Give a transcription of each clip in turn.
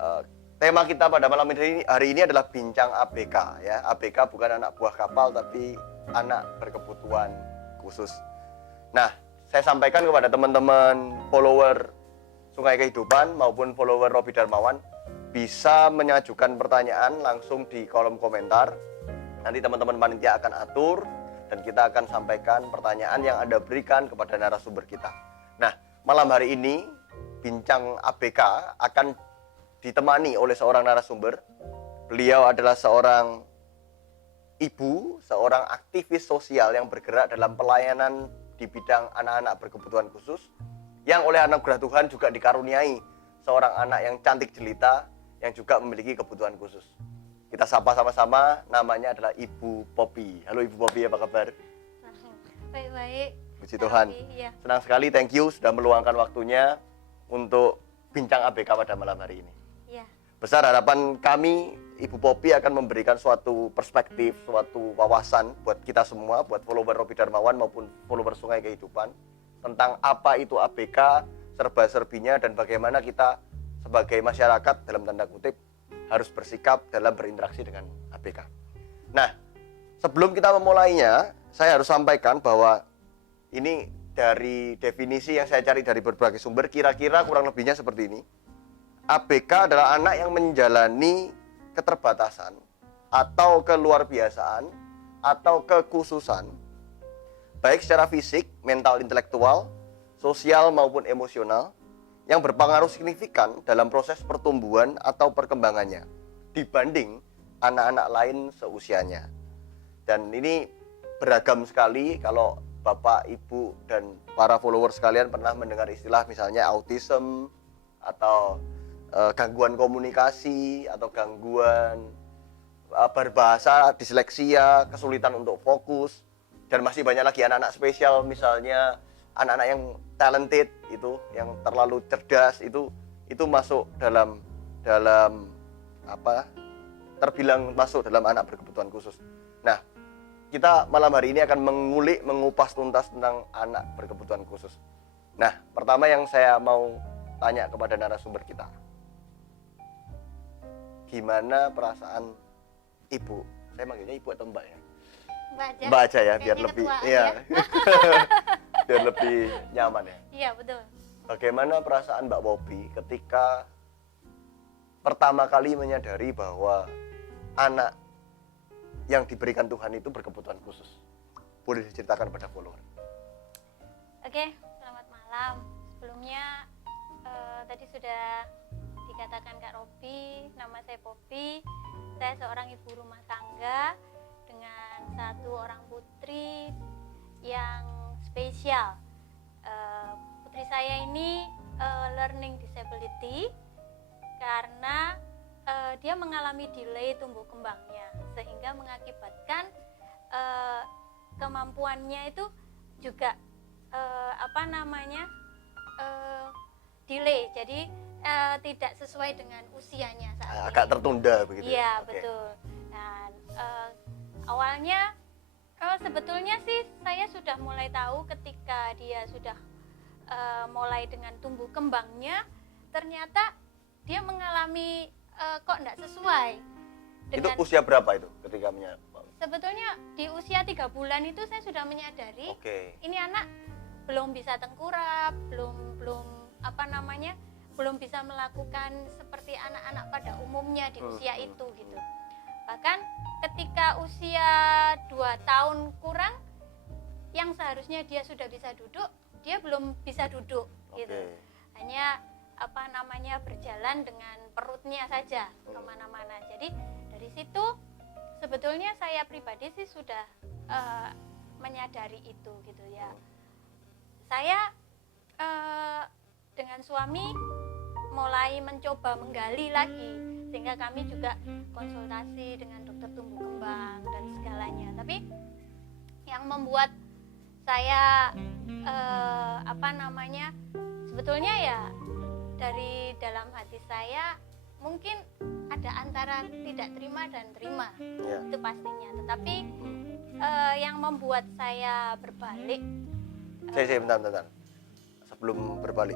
Eh, tema kita pada malam hari ini adalah bincang ABK ya. ABK bukan anak buah kapal tapi anak berkebutuhan khusus. Nah, saya sampaikan kepada teman-teman follower Sungai Kehidupan maupun follower Robi Darmawan bisa mengajukan pertanyaan langsung di kolom komentar. Nanti teman-teman panitia akan atur dan kita akan sampaikan pertanyaan yang Anda berikan kepada narasumber kita. Nah, malam hari ini bincang ABK akan ditemani oleh seorang narasumber. Beliau adalah seorang ibu, seorang aktivis sosial yang bergerak dalam pelayanan di bidang anak-anak berkebutuhan khusus, yang oleh anugerah Tuhan juga dikaruniai seorang anak yang cantik jelita, yang juga memiliki kebutuhan khusus. Kita sapa sama-sama, namanya adalah Ibu Poppy. Halo Ibu Poppy, apa kabar? Baik-baik. Puji Tuhan. Iya. Senang sekali, thank you sudah meluangkan waktunya untuk bincang ABK pada malam hari ini. Iya. Besar harapan kami, Ibu Poppy akan memberikan suatu perspektif, suatu wawasan buat kita semua, buat follower Robi Darmawan maupun follower Sungai Kehidupan, tentang apa itu ABK, serba-serbinya, dan bagaimana kita sebagai masyarakat, dalam tanda kutip, harus bersikap dalam berinteraksi dengan ABK. Nah, sebelum kita memulainya, saya harus sampaikan bahwa ini dari definisi yang saya cari dari berbagai sumber, kira-kira kurang lebihnya seperti ini. ABK adalah anak yang menjalani keterbatasan atau keluar biasaan atau kekhususan, baik secara fisik, mental, intelektual, sosial maupun emosional, yang berpengaruh signifikan dalam proses pertumbuhan atau perkembangannya dibanding anak-anak lain seusianya. Dan ini beragam sekali. Kalau Bapak, Ibu, dan para follower sekalian pernah mendengar istilah misalnya autism atau gangguan komunikasi atau gangguan berbahasa, disleksia, kesulitan untuk fokus, dan masih banyak lagi anak-anak spesial, misalnya anak-anak yang talented itu, yang terlalu cerdas itu masuk dalam terbilang masuk dalam anak berkebutuhan khusus. Nah, kita malam hari ini akan mengupas tuntas tentang anak berkebutuhan khusus. Nah, pertama yang saya mau tanya kepada narasumber kita, gimana perasaan Ibu? Saya manggilnya Ibu atau Mbak ya? Mbak aja ya, biar lebih iya. Biar lebih nyaman ya. Iya, betul. Bagaimana perasaan Mbak Poppy ketika pertama kali menyadari bahwa anak yang diberikan Tuhan itu berkebutuhan khusus? Boleh diceritakan pada follower. Oke, selamat malam. Sebelumnya tadi sudah dikatakan Kak Robi, nama saya Poppy. Saya seorang ibu rumah tangga dengan 1 orang putri yang spesial. Putri saya ini learning disability karena dia mengalami delay tumbuh kembangnya, sehingga mengakibatkan kemampuannya itu juga delay. Jadi tidak sesuai dengan usianya saat Agak ini. tertunda begitu. Iya, Oke. betul. Dan awalnya sebetulnya sih saya sudah mulai tahu ketika dia sudah mulai dengan tumbuh kembangnya, ternyata dia mengalami kok enggak sesuai dengan. Itu usia berapa itu ketika Sebetulnya di usia 3 bulan itu saya sudah menyadari, ini anak belum bisa tengkurap, belum bisa melakukan seperti anak-anak pada umumnya di usia itu gitu. Bahkan ketika usia 2 tahun kurang, yang seharusnya dia sudah bisa duduk, dia belum bisa duduk gitu. Hanya berjalan dengan perutnya saja kemana-mana. Jadi dari situ sebetulnya saya pribadi sih sudah menyadari itu gitu ya. Saya dengan suami mulai mencoba menggali lagi, sehingga kami juga konsultasi dengan dokter tumbuh kembang dan segalanya. Tapi yang membuat saya sebetulnya ya dari dalam hati saya mungkin ada antara tidak terima dan terima, itu pastinya. Tetapi yang membuat saya berbalik. Bentar. Sebelum berbalik,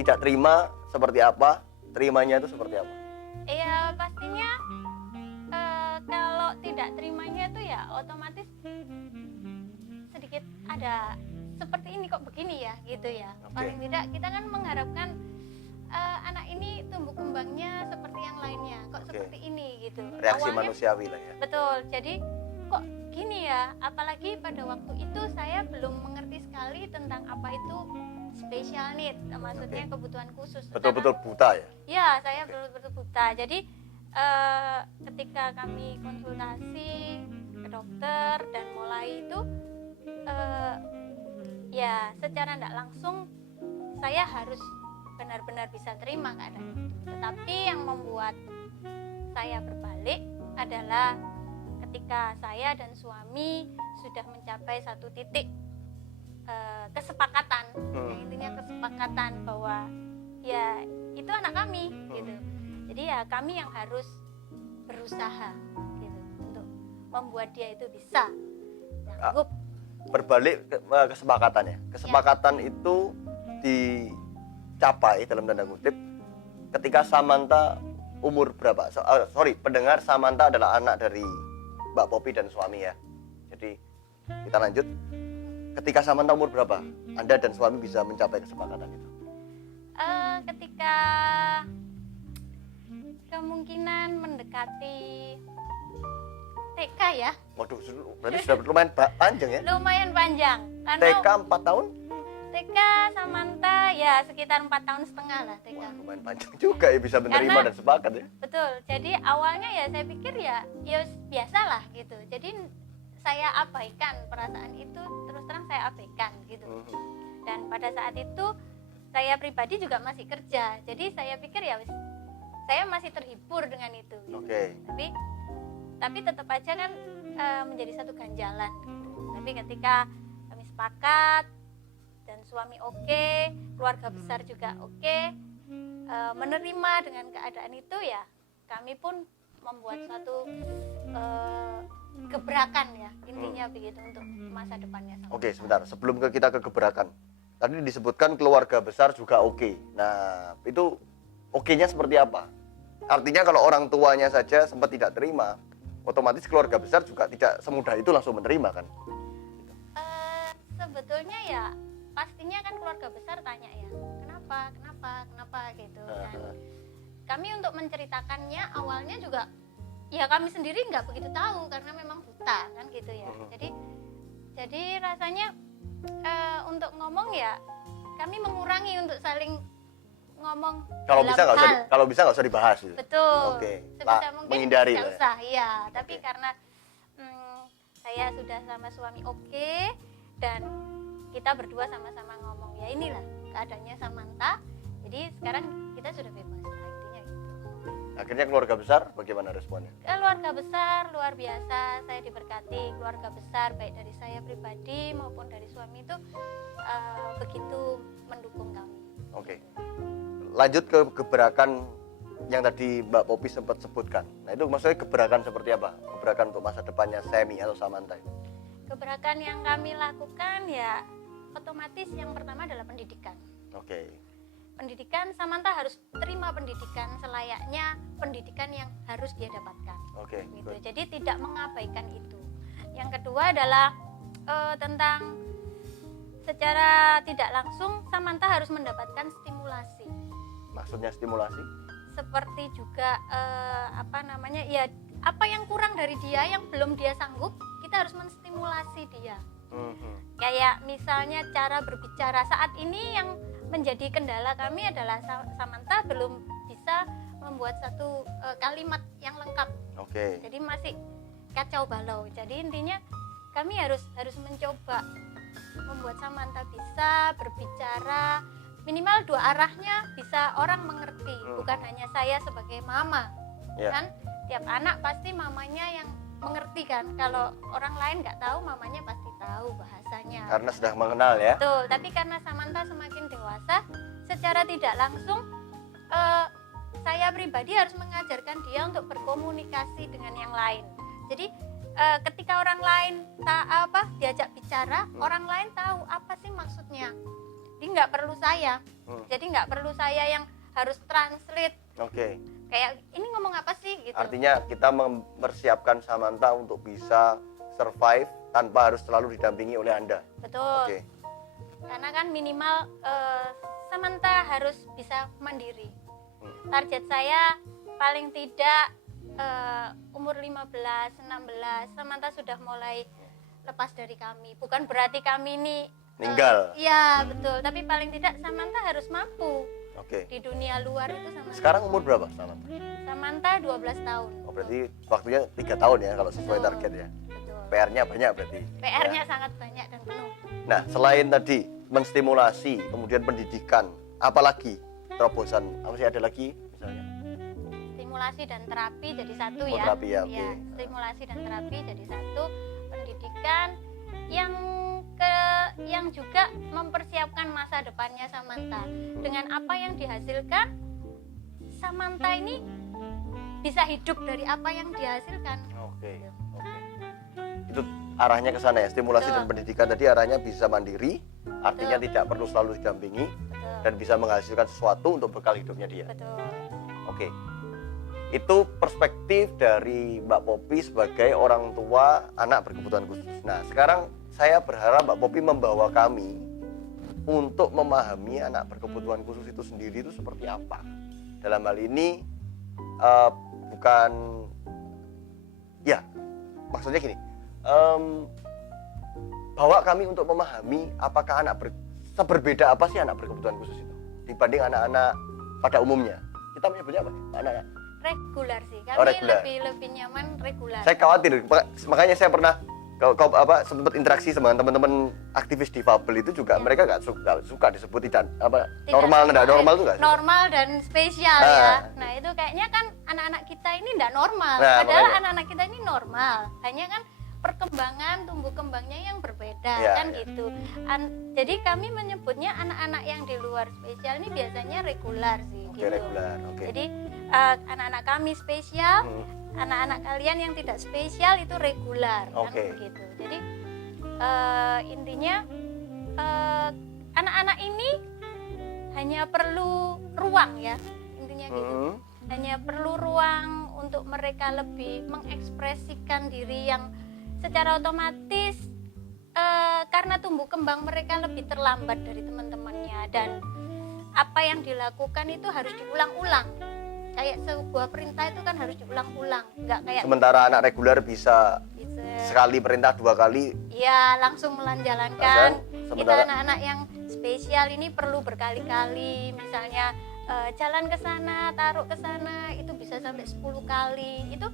tidak terima seperti apa, terimanya itu seperti apa? Ya pastinya kalau tidak terimanya itu ya otomatis sedikit ada seperti ini kok begini ya gitu ya. Oke. Paling tidak kita kan mengharapkan anak ini tumbuh kembangnya seperti yang lainnya, kok Oke. seperti ini gitu. Reaksi Awalnya manusiawi lah ya. betul, jadi kok gini ya, apalagi pada waktu itu saya belum mengerti sekali tentang apa itu special need, maksudnya Oke. kebutuhan khusus. Betul-betul buta ya. Ya, saya betul-betul buta. Jadi ketika kami konsultasi ke dokter dan mulai itu ya secara tidak langsung saya harus benar-benar bisa terima keadaan itu. Tetapi yang membuat saya berbalik adalah ketika saya dan suami sudah mencapai satu titik kesepakatan, yang intinya kesepakatan bahwa ya itu anak kami gitu. Jadi ya kami yang harus berusaha gitu untuk membuat dia itu bisa sanggup. Berbalik ke kesepakatannya. Kesepakatan itu dicapai dalam tanda kutip ketika Samantha umur berapa? Pendengar, Samantha adalah anak dari Mbak Popi dan suami ya. Jadi kita lanjut. Ketika Samantha umur berapa? Anda dan suami bisa mencapai kesepakatan itu? Ketika kemungkinan mendekati TK ya, Waduh, berarti sudah lumayan panjang ya? lumayan panjang. Karena TK 4 tahun? TK Samantha ya sekitar 4 tahun setengah lah TK. Wah, lumayan panjang juga ya bisa menerima Karena- dan sepakat ya. Betul. Jadi awalnya ya saya pikir ya biasalah gitu. Jadi saya abaikan perasaan itu, terus terang saya abaikan gitu. Dan pada saat itu saya pribadi juga masih kerja. Jadi saya pikir ya saya masih terhibur dengan itu. Gitu. Oke. Tapi tetap aja kan menjadi satu ganjalan. Gitu. Tapi ketika kami sepakat dan suami oke, keluarga besar juga oke, menerima dengan keadaan itu ya kami pun membuat suatu gebrakan ya intinya begitu untuk masa depannya. Oke, sebentar. Sebelum kita ke gebrakan, tadi disebutkan keluarga besar juga oke. Nah, itu oke-nya seperti apa? Artinya kalau orang tuanya saja sempat tidak terima, otomatis keluarga besar juga tidak semudah itu langsung menerima kan? Sebetulnya ya pastinya kan keluarga besar tanya ya kenapa gitu. Dan kami untuk menceritakannya awalnya juga ya kami sendiri nggak begitu tahu karena memang buta kan gitu ya. Jadi rasanya untuk ngomong ya kami mengurangi untuk saling ngomong Kalau dalam bisa nggak usah hal. kalau bisa nggak usah dibahas gitu. Betul. Oke. Sebisa mungkin Menghindari tidak lah ya. usah, iya. Tapi Oke. karena saya sudah sama suami oke dan kita berdua sama-sama ngomong ya inilah keadaannya Samantha. Jadi sekarang kita sudah bebas lah intinya gitu. Akhirnya keluarga besar bagaimana responnya? Keluarga besar luar biasa, saya diberkati keluarga besar baik dari saya pribadi maupun dari suami itu begitu mendukung kami. Oke. Lanjut ke gebrakan yang tadi Mbak Popi sempat sebutkan. Nah, itu maksudnya gebrakan seperti apa? Gebrakan untuk masa depannya Semi atau Samantha. Gebrakan yang kami lakukan ya otomatis yang pertama adalah pendidikan. Oke. Pendidikan, Samantha harus terima pendidikan selayaknya pendidikan yang harus dia dapatkan. Oke. Gitu. Good. Jadi tidak mengabaikan itu. Yang kedua adalah tentang secara tidak langsung Samantha harus mendapatkan stimulasi. Maksudnya stimulasi? Seperti juga ya apa yang kurang dari dia yang belum dia sanggup, kita harus menstimulasi dia. Kayak misalnya cara berbicara saat ini yang menjadi kendala kami adalah Samantha belum bisa membuat satu kalimat yang lengkap. Oke. Jadi masih kacau balau. Jadi intinya kami harus mencoba membuat Samantha bisa berbicara minimal dua arahnya bisa orang mengerti, bukan hanya saya sebagai mama. Ya. Kan tiap anak pasti mamanya yang mengerti kan. Kalau orang lain nggak tahu, mamanya pasti tahu bahasanya. Karena sudah mengenal ya. Betul, tapi karena Samantha semakin dewasa, secara tidak langsung saya pribadi harus mengajarkan dia untuk berkomunikasi dengan yang lain. Jadi ketika orang lain diajak bicara, orang lain tahu apa sih maksudnya. Jadi nggak perlu saya. Jadi nggak perlu saya yang harus translate Oke. Kayak ini ngomong apa sih gitu. Artinya kita mempersiapkan Samantha untuk bisa survive tanpa harus selalu didampingi oleh Anda. Betul. Oke. Karena kan minimal Samantha harus bisa mandiri. Target saya paling tidak umur 15, 16 Samantha sudah mulai lepas dari kami. Bukan berarti kami ini Meninggal. Iya, betul. Tapi paling tidak Samantha harus mampu Oke. di dunia luar itu Samantha. Sekarang umur berapa Samantha? Samantha 12 tahun. Oh, berarti waktunya 3 tahun ya kalau sesuai Betul. target ya. Betul. PR-nya banyak berarti. PR-nya Ya. sangat banyak dan penuh. Nah, selain tadi menstimulasi, kemudian pendidikan, apalagi terobosan? Masih ada lagi misalnya? Stimulasi dan terapi jadi satu Oh, ya. terapi ya, oke. Iya, stimulasi dan terapi jadi satu, pendidikan yang juga mempersiapkan masa depannya Samantha. Dengan apa yang dihasilkan, Samantha ini bisa hidup dari apa yang dihasilkan. Oke. Itu arahnya ke sana ya, stimulasi Betul. dan pendidikan tadi arahnya bisa mandiri, artinya tidak perlu selalu didampingi Betul. dan bisa menghasilkan sesuatu untuk bekal hidupnya dia. Betul. Oke. Itu perspektif dari Mbak Popi sebagai orang tua anak berkebutuhan khusus. Nah, sekarang saya berharap Mbak Popi membawa kami untuk memahami anak berkebutuhan khusus itu sendiri itu seperti apa. Dalam hal ini bukan, ya maksudnya gini, bawa kami untuk memahami apakah seberbeda apa sih anak berkebutuhan khusus itu dibanding anak-anak pada umumnya. Kita menyebutnya apa? Anak-anak Regular sih. Kami regular. lebih nyaman regular. Saya khawatir, makanya saya pernah sempat interaksi sama teman-teman aktivis difabel itu juga, Ya. mereka nggak suka disebut tidak normal, tidak normal itu nggak suka. Normal dan spesial Nah. ya. Nah itu kayaknya kan anak-anak kita ini tidak normal. Nah, Padahal makanya. anak-anak kita ini normal. Hanya kan perkembangan tumbuh kembangnya yang berbeda Ya, kan ya. gitu. Jadi kami menyebutnya anak-anak yang di luar spesial ini biasanya regular sih. Oke, gitu. regular. Oke. Jadi anak-anak kami spesial, anak-anak kalian yang tidak spesial itu regular kan Oke. begitu. Jadi intinya anak-anak ini hanya perlu ruang ya, intinya gitu. Hanya perlu ruang untuk mereka lebih mengekspresikan diri yang secara otomatis karena tumbuh kembang mereka lebih terlambat dari teman-temannya, dan apa yang dilakukan itu harus diulang-ulang. Kayak sebuah perintah itu kan harus diulang-ulang, nggak kayak Sementara anak reguler bisa bisa sekali perintah 2 kali. ya langsung menjalankan. Kita Sementara- anak-anak yang spesial ini perlu berkali-kali, misalnya jalan ke sana, taruh ke sana, itu bisa sampai 10 kali. Itu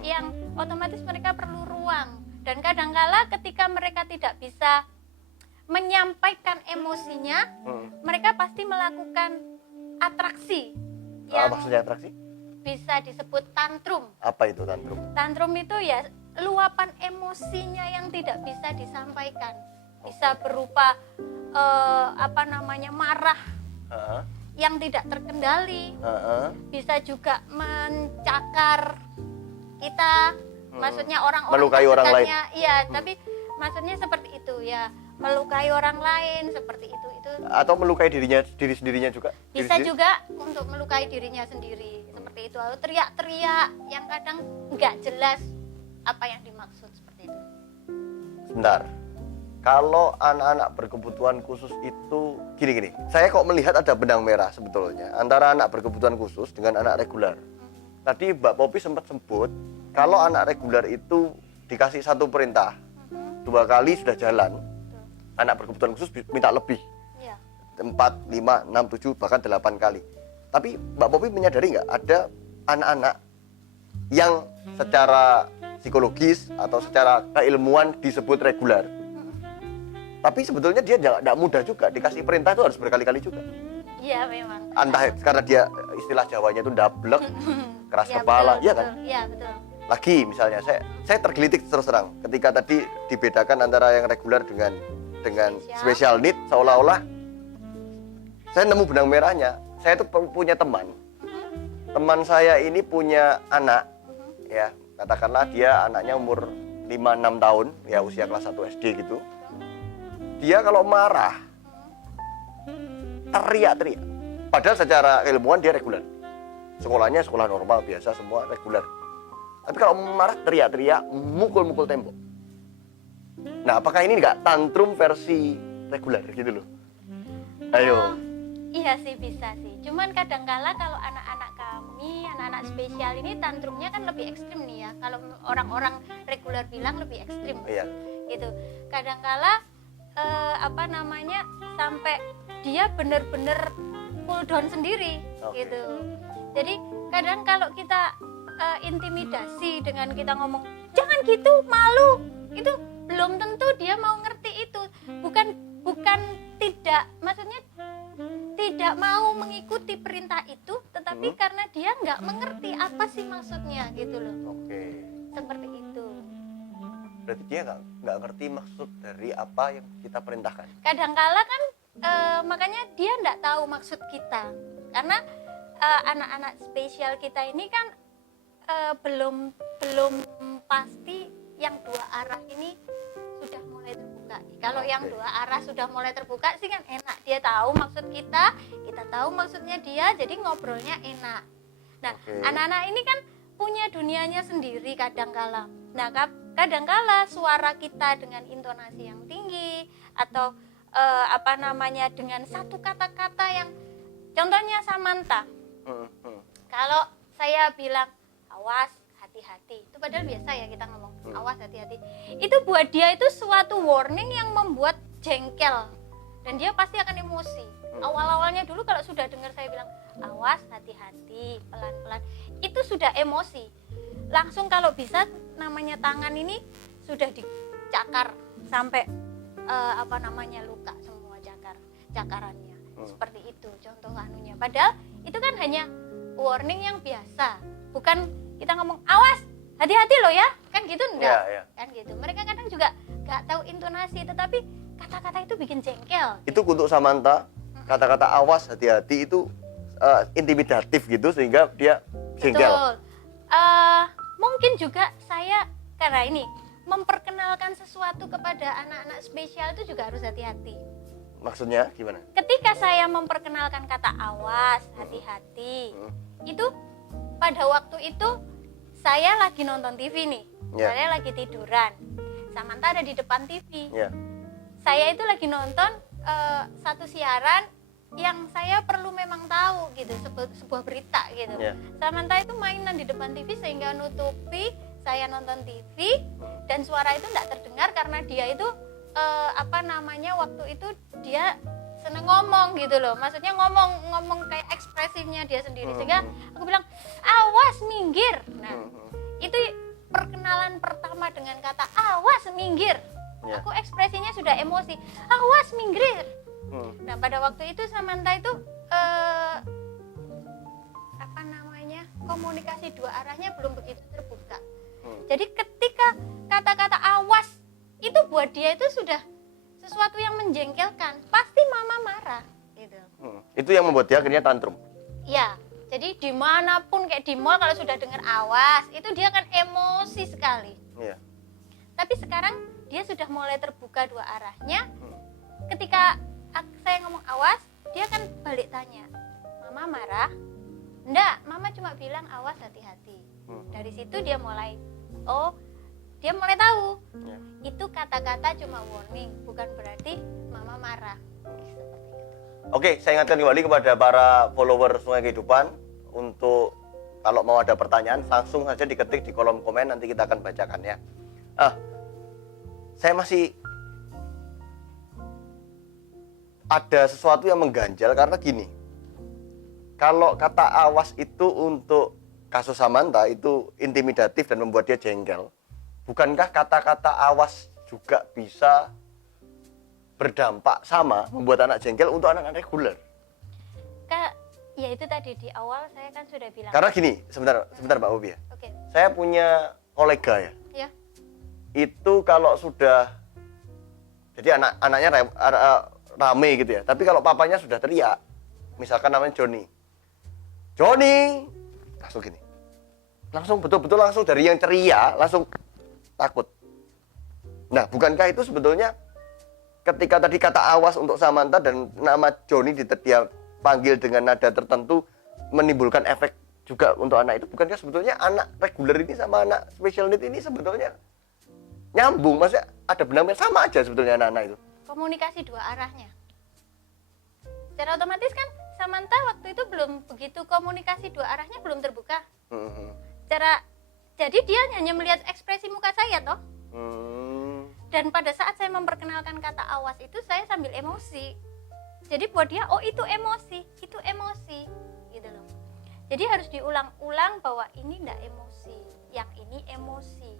yang otomatis mereka perlu ruang. Dan kadangkala ketika mereka tidak bisa menyampaikan emosinya, mereka pasti melakukan atraksi yang Maksudnya atraksi? bisa disebut tantrum. Apa itu tantrum? Tantrum itu ya luapan emosinya yang tidak bisa disampaikan. Bisa berupa marah Heeh. yang tidak terkendali, Heeh. bisa juga mencakar kita, maksudnya orang-orang Melukai orang lain. terdekatnya. Iya, tapi maksudnya seperti itu ya, melukai orang lain seperti itu. Atau melukai diri sendirinya juga? Diri Bisa sendiri? juga untuk melukai dirinya sendiri seperti itu. Lalu teriak-teriak yang kadang nggak jelas apa yang dimaksud seperti itu. Sebentar. Kalau anak-anak berkebutuhan khusus itu gini. Saya kok melihat ada benang merah sebetulnya antara anak berkebutuhan khusus dengan anak reguler. Tadi Mbak Popi sempat sebut kalau anak reguler itu dikasih satu perintah 2 kali sudah jalan. Anak berkebutuhan khusus minta lebih. Iya. 4, 5, 6, 7 bahkan 8 kali. Tapi Mbak Popi menyadari nggak ada anak-anak yang secara psikologis atau secara keilmuan disebut reguler, tapi sebetulnya dia tidak mudah juga, dikasih perintah itu harus berkali-kali juga. Iya memang. Entah karena dia istilah Jawanya itu dablek, keras Iya, kepala, betul, iya kan? betul. Iya betul. Lagi misalnya saya tergelitik terus terang ketika tadi dibedakan antara yang reguler dengan special need, seolah-olah saya nemu benang merahnya. Saya tuh punya teman saya ini punya anak, ya katakanlah dia anaknya umur 5-6 tahun, ya usia kelas 1 SD gitu. Dia kalau marah teriak-teriak, padahal secara ilmuwan dia reguler. sekolahnya sekolah normal biasa semua reguler. Tapi kalau marah teriak-teriak, mukul-mukul tembok. Nah, apakah ini nggak tantrum versi reguler gitu loh? Ayo. Iya sih, bisa sih. Cuman kadangkala kalau anak-anak kami, anak-anak spesial ini tantrumnya kan lebih ekstrim nih ya. Kalau orang-orang reguler bilang lebih ekstrim. Iya. Gitu. Kadangkala sampai dia bener-bener cool down sendiri. Oke. Gitu. Jadi kadang kalau kita intimidasi dengan kita ngomong jangan gitu, malu, itu belum tentu dia mau ngerti itu. Bukan tidak, maksudnya tidak mau mengikuti perintah itu, tetapi karena dia nggak mengerti apa sih maksudnya gitu loh. Oke. Seperti itu. Berarti dia nggak ngerti maksud dari apa yang kita perintahkan. Kadangkala kan makanya dia nggak tahu maksud kita, karena anak-anak spesial kita ini kan belum pasti yang dua arah ini sudah mulai terbuka. Kalau yang dua arah sudah mulai terbuka sih kan enak, dia tahu maksud kita tahu maksudnya dia, jadi ngobrolnya enak. Nah, anak-anak ini kan punya dunianya sendiri kadangkala. Nah, kadangkala suara kita dengan intonasi yang tinggi atau dengan satu kata-kata yang contohnya Samantha. Kalau saya bilang awas, hati-hati, itu padahal biasa ya kita ngomong awas, hati-hati, itu buat dia itu suatu warning yang membuat jengkel dan dia pasti akan emosi. Awal-awalnya dulu kalau sudah dengar saya bilang awas, hati-hati, pelan-pelan, itu sudah emosi langsung. Kalau bisa namanya tangan ini sudah dicakar sampai luka semua cakarannya. Seperti itu contoh anunya, padahal itu kan hanya warning yang biasa, bukan kita ngomong awas, hati-hati loh ya, kan gitu enggak. Kan gitu. Mereka kadang juga nggak tahu intonasi, tetapi kata-kata itu bikin jengkel. Itu untuk Samantha, kata-kata awas, hati-hati itu intimidatif gitu sehingga dia jengkel. Betul. Mungkin juga saya karena ini memperkenalkan sesuatu kepada anak-anak spesial itu juga harus hati-hati. Maksudnya gimana? Ketika saya memperkenalkan kata awas, hati-hati, itu pada waktu itu saya lagi nonton TV nih, saya lagi tiduran, Samantha ada di depan TV. Saya itu lagi nonton satu siaran yang saya perlu memang tahu gitu, sebuah berita gitu. Samantha itu mainan di depan TV sehingga nutupi saya nonton TV dan suara itu tidak terdengar karena dia itu waktu itu dia seneng ngomong gitu loh, maksudnya ngomong kayak ekspresifnya dia sendiri, sehingga aku bilang awas minggir. Nah, itu perkenalan pertama dengan kata awas minggir. Aku ekspresinya sudah emosi, awas minggir. Nah, pada waktu itu Samantha itu komunikasi dua arahnya belum begitu terbuka. Jadi ketika kata-kata awas itu buat dia itu sudah sesuatu yang menjengkelkan, pasti mama marah gitu. Itu yang membuat dia akhirnya tantrum. Ya, jadi dimanapun kayak di mall kalau sudah dengar awas itu dia akan emosi sekali. Tapi sekarang dia sudah mulai terbuka dua arahnya. Ketika saya ngomong awas, dia akan balik tanya, mama marah? Enggak, mama cuma bilang awas, hati-hati. Dari situ dia mulai tahu. Itu kata-kata cuma warning, bukan berarti mama marah. Seperti itu. Oke, saya ingatkan kembali kepada para follower Sungai Kehidupan untuk kalau mau ada pertanyaan langsung saja diketik di kolom komen, nanti kita akan bacakan ya. Saya masih ada sesuatu yang mengganjal karena gini. Kalau kata awas itu untuk kasus Samantha itu intimidatif dan membuat dia jengkel. Bukankah kata-kata awas juga bisa berdampak sama membuat anak jengkel untuk anak-anak reguler? Ya itu tadi di awal saya kan sudah bilang. Karena gini, sebentar Mbak Bobi ya. Oke. Saya punya kolega ya. Ya. Itu kalau sudah jadi anak-anaknya rame gitu ya. Tapi kalau papanya sudah teriak, misalkan namanya Joni, langsung gini. Langsung betul-betul langsung dari yang ceria langsung takut. Nah, bukankah itu sebetulnya ketika tadi kata awas untuk Samantha dan nama Joni dia panggil dengan nada tertentu menimbulkan efek juga untuk anak itu, bukankah sebetulnya anak reguler ini sama anak special need ini sebetulnya nyambung, maksudnya ada benangnya sama aja sebetulnya anak-anak itu. Komunikasi dua arahnya. Secara otomatis kan Samantha waktu itu belum begitu, komunikasi dua arahnya belum terbuka. Jadi dia hanya melihat ekspresi muka saya toh. Dan pada saat saya memperkenalkan kata awas itu saya sambil emosi. Jadi buat dia, oh itu emosi gitu loh. Jadi harus diulang-ulang bahwa ini ndak emosi, yang ini emosi,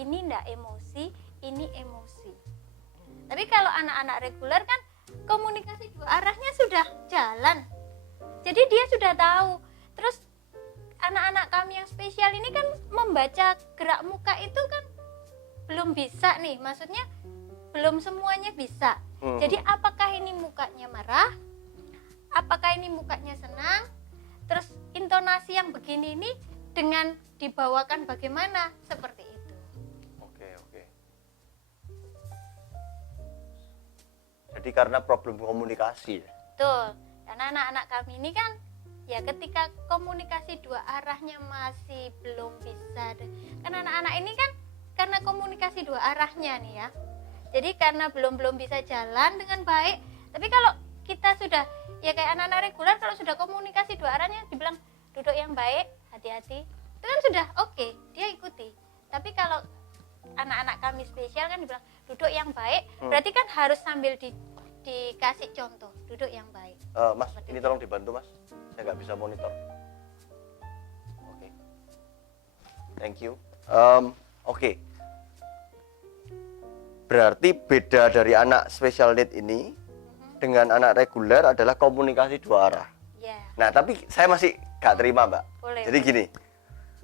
ini ndak emosi, ini emosi. Tapi kalau anak-anak reguler kan komunikasi dua arahnya sudah jalan. Jadi dia sudah tahu. Terus anak-anak kami yang spesial ini kan membaca gerak muka itu kan belum bisa nih, maksudnya belum semuanya bisa. Jadi apakah ini mukanya marah? Apakah ini mukanya senang? Terus intonasi yang begini ini dengan dibawakan bagaimana? Seperti itu. Oke. Jadi karena problem komunikasi ya? Betul. Karena anak-anak kami ini kan ya ketika komunikasi dua arahnya masih belum bisa. Kan anak-anak ini kan karena komunikasi dua arahnya nih ya. Jadi karena belum bisa jalan dengan baik. Tapi kalau kita sudah ya kayak anak-anak reguler, kalau sudah komunikasi dua arahnya dibilang duduk yang baik, hati-hati, itu kan sudah oke, dia ikuti. Tapi kalau anak-anak kami spesial kan dibilang duduk yang baik, berarti kan harus sambil dikasih contoh duduk yang baik. Mas, ini tolong dibantu Mas, saya nggak bisa monitor. Oke. Thank you. Oke. Berarti beda dari anak special need ini dengan anak reguler adalah komunikasi dua arah. Yeah. Nah, tapi saya masih gak terima, Mbak. Boleh. Jadi gini,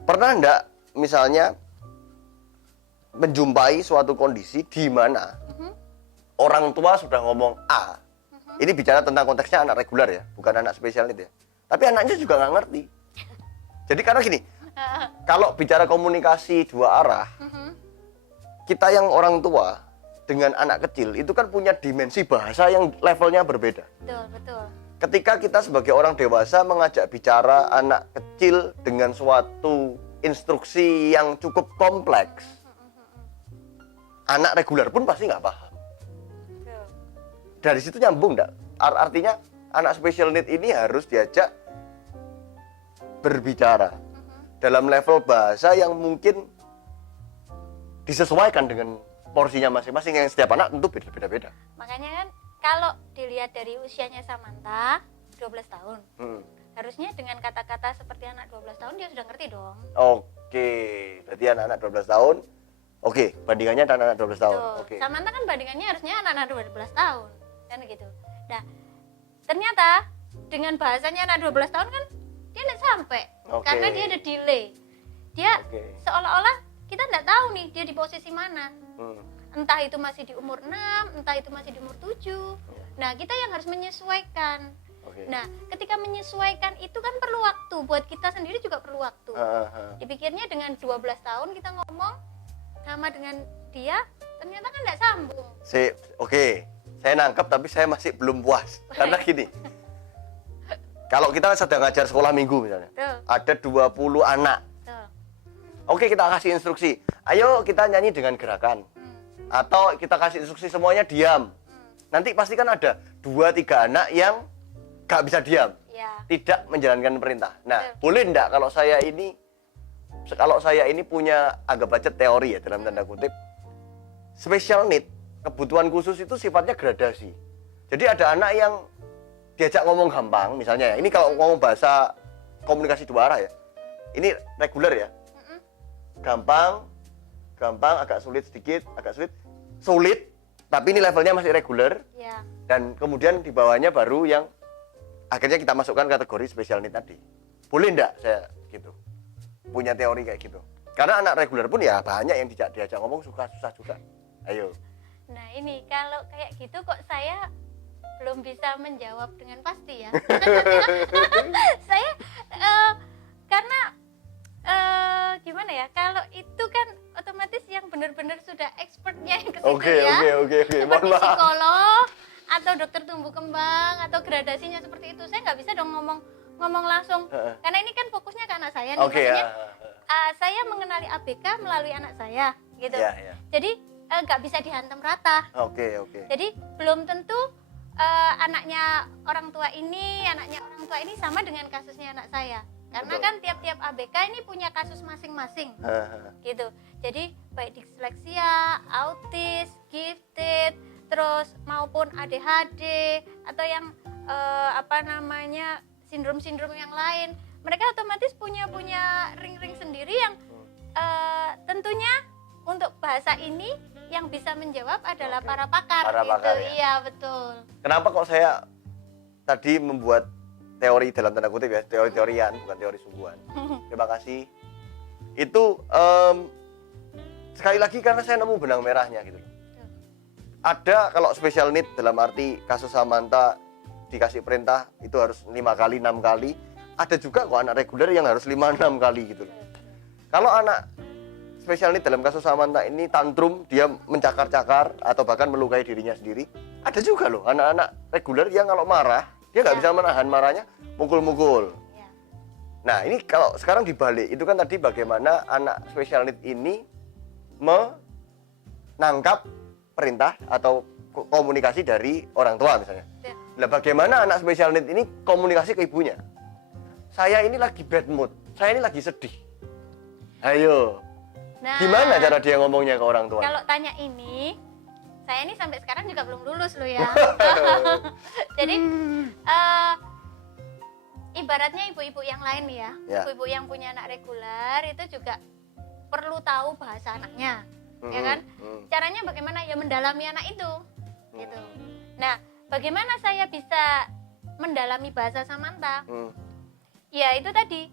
pernah enggak misalnya menjumpai suatu kondisi di mana orang tua sudah ngomong A. Ini bicara tentang konteksnya anak reguler ya, bukan anak special need ya. Tapi anaknya juga nggak ngerti. Jadi karena gini, kalau bicara komunikasi dua arah, kita yang orang tua dengan anak kecil itu kan punya dimensi bahasa yang levelnya berbeda. Betul. Ketika kita sebagai orang dewasa mengajak bicara anak kecil dengan suatu instruksi yang cukup kompleks, anak reguler pun pasti nggak paham. Betul. Dari situ nyambung nggak? Artinya anak special need ini harus diajak berbicara dalam level bahasa yang mungkin disesuaikan dengan porsinya masing-masing, yang setiap anak tentu beda-beda. Makanya kan kalau dilihat dari usianya Samantha 12 tahun, harusnya dengan kata-kata seperti anak 12 tahun dia sudah ngerti dong. Oke, berarti anak-anak 12 tahun. Oke, bandingannya anak-anak 12 tahun. Oke. Samantha kan bandingannya harusnya anak-anak 12 tahun. Kan gitu. Nah, ternyata dengan bahasanya anak 12 tahun kan dia tidak sampai. Karena dia ada delay. Dia seolah-olah kita tidak tahu nih dia di posisi mana. Entah itu masih di umur 6, entah itu masih di umur 7. Nah, kita yang harus menyesuaikan. Nah, ketika menyesuaikan itu kan perlu waktu. Buat kita sendiri juga perlu waktu. Dipikirnya dengan 12 tahun kita ngomong sama dengan dia, ternyata kan tidak sambung. Oke, saya nangkep tapi saya masih belum puas. Karena gini, kalau kita sedang ngajar sekolah minggu misalnya, ada 20 anak. Oke, kita kasih instruksi, ayo kita nyanyi dengan gerakan. Atau kita kasih instruksi semuanya diam. Nanti pasti kan ada 2-3 anak yang gak bisa diam, tidak menjalankan perintah. Nah, boleh enggak kalau saya ini punya, anggap aja teori ya dalam tanda kutip, special need, kebutuhan khusus itu sifatnya gradasi. Jadi ada anak yang diajak ngomong gampang, misalnya ya, ini kalau ngomong bahasa komunikasi dua arah ya, ini reguler ya, gampang, agak sulit sedikit, sulit, tapi ini levelnya masih reguler. Dan kemudian di bawahnya baru yang akhirnya kita masukkan kategori special need tadi. Boleh enggak saya gitu punya teori kayak gitu? Karena anak reguler pun ya banyak yang diajak ngomong susah juga. Ayo. Nah, ini kalau kayak gitu kok saya belum bisa menjawab dengan pasti ya. Saya karena gimana ya, kalau itu kan otomatis yang benar-benar sudah expertnya yang ke situ Oke. Seperti psikolog atau dokter tumbuh kembang atau gradasinya seperti itu. Saya nggak bisa dong ngomong ngomong langsung. Heeh. Karena ini kan fokusnya ke anak saya nih. Oke ya. Maksudnya saya mengenali ABK melalui anak saya gitu. Ya, ya. Jadi nggak bisa dihantam rata. Oke, oke. Jadi belum tentu anaknya orang tua ini sama dengan kasusnya anak saya. Karena Betul. kan tiap-tiap ABK ini punya kasus masing-masing. Gitu. Jadi baik disleksia, autis, gifted, terus maupun ADHD atau yang sindrom-sindrom yang lain, mereka otomatis punya ring-ring sendiri yang tentunya untuk bahasa ini yang bisa menjawab adalah Oke. para pakar Para gitu. pakar, ya. Iya, betul. Kenapa kok saya tadi membuat teori dalam tanda kutip ya, teori-teorian, bukan teori sungguhan. Terima kasih. Itu sekali lagi karena saya nemu benang merahnya gitu. Ada kalau special need dalam arti kasus Samantha dikasih perintah itu harus 5 kali, 6 kali. Ada juga kok anak reguler yang harus 5-6 kali gitu. Kalau anak special need dalam kasus Samantha ini tantrum, dia mencakar-cakar atau bahkan melukai dirinya sendiri. Ada juga loh anak-anak reguler yang kalau marah, dia nggak Ya. bisa menahan marahnya, mukul-mukul. Ya. Nah ini kalau sekarang dibalik, itu kan tadi bagaimana anak special need ini menangkap perintah atau komunikasi dari orang tua misalnya. Ya. Nah bagaimana anak special need ini komunikasi ke ibunya? Saya ini lagi bad mood, saya ini lagi sedih. Ayo, Nah, gimana cara dia ngomongnya ke orang tua? kalau tanya ini, saya ini sampai sekarang juga belum lulus loh ya. Jadi ibaratnya ibu-ibu yang lain nih ya, Ya. ibu-ibu yang punya anak reguler itu juga perlu tahu bahasa anaknya, ya kan? Caranya bagaimana? Ya mendalami anak itu, gitu. Nah, bagaimana saya bisa mendalami bahasa Samantha? Ya itu tadi,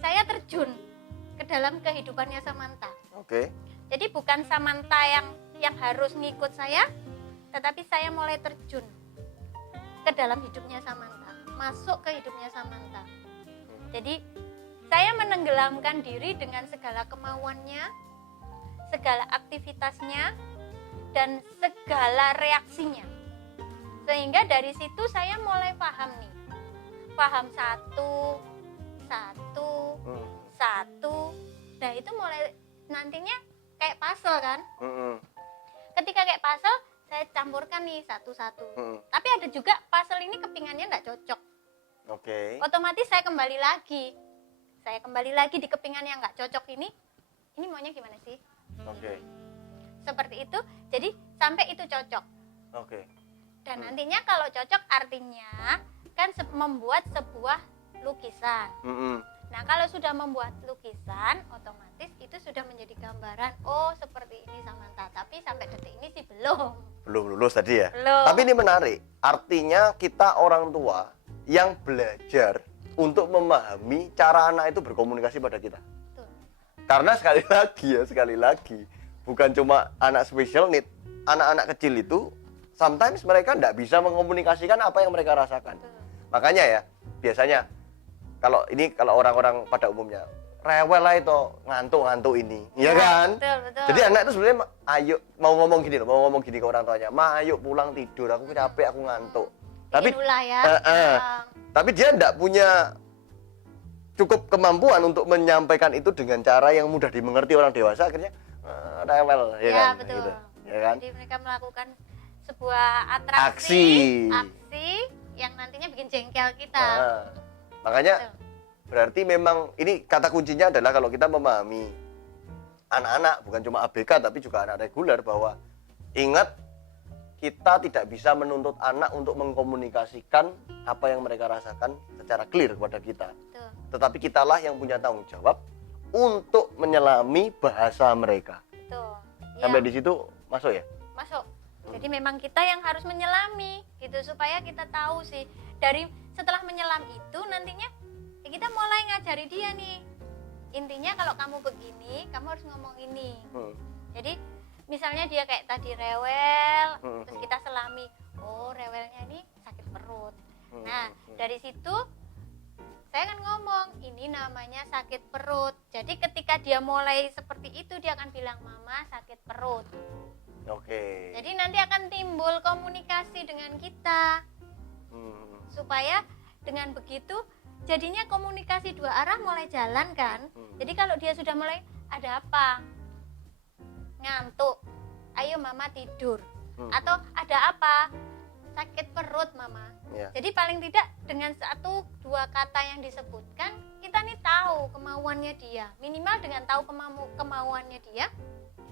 saya terjun ke dalam kehidupannya Samantha. Oke. Jadi bukan Samantha yang harus ngikut saya, tetapi saya mulai terjun ke dalam hidupnya Samantha, masuk ke hidupnya Samantha. Jadi saya menenggelamkan diri dengan segala kemauannya, segala aktivitasnya, dan segala reaksinya. Sehingga dari situ saya mulai paham nih, paham satu. Nah itu mulai nantinya kayak puzzle kan. Ketika kayak puzzle, saya campurkan nih satu-satu. Tapi ada juga puzzle ini kepingannya nggak cocok. Oke. Otomatis saya kembali lagi. Saya kembali lagi di kepingan yang nggak cocok ini maunya gimana sih? Oke. Seperti itu, jadi sampai itu cocok. Oke. Dan nantinya kalau cocok artinya kan membuat sebuah lukisan. Nah kalau sudah membuat lukisan, otomatis itu sudah menjadi gambaran, oh seperti ini Samantha. Tapi sampai detik ini sih belum. Belum lulus tadi ya? Belum. Tapi ini menarik. Artinya kita orang tua yang belajar untuk memahami cara anak itu berkomunikasi pada kita. Betul. Karena sekali lagi, bukan cuma anak special need, anak-anak kecil itu sometimes mereka tidak bisa mengomunikasikan apa yang mereka rasakan. Betul. Makanya ya, biasanya kalau orang-orang pada umumnya rewel lah itu ngantuk ini, ya kan? Betul. Jadi anak itu sebenarnya ayo mau ngomong gini ke orang tuanya, "Ma, ayo pulang tidur, aku capek, aku ngantuk." Tapi Inilah ya. tapi dia tidak punya cukup kemampuan untuk menyampaikan itu dengan cara yang mudah dimengerti orang dewasa, akhirnya rewel, ya kan? Betul. Gitu, ya kan? Jadi mereka melakukan sebuah aksi yang nantinya bikin jengkel kita. Makanya berarti memang ini kata kuncinya adalah kalau kita memahami anak-anak, bukan cuma ABK tapi juga anak reguler, bahwa ingat kita tidak bisa menuntut anak untuk mengkomunikasikan apa yang mereka rasakan secara clear kepada kita. Betul. Tetapi kitalah yang punya tanggung jawab untuk menyelami bahasa mereka. Betul. Sampai Ya, di situ masuk ya? masuk. Jadi memang kita yang harus menyelami gitu supaya kita tahu sih dari setelah menyelam itu nantinya ya kita mulai ngajari dia nih. Intinya kalau kamu begini, kamu harus ngomong ini. Jadi misalnya dia kayak tadi rewel, terus kita selami, oh rewelnya ini sakit perut. Nah, dari situ saya akan ngomong, ini namanya sakit perut. Jadi ketika dia mulai seperti itu, dia akan bilang, "Mama sakit perut." Oke. Jadi nanti akan timbul komunikasi dengan kita. Supaya dengan begitu jadinya komunikasi dua arah mulai jalan kan. Jadi kalau dia sudah mulai ada apa, ngantuk, ayo mama tidur, atau ada apa, sakit perut mama. Ya. Jadi paling tidak dengan 1-2 kata yang disebutkan, kita nih tahu kemauannya dia. Minimal dengan tahu kemauannya dia,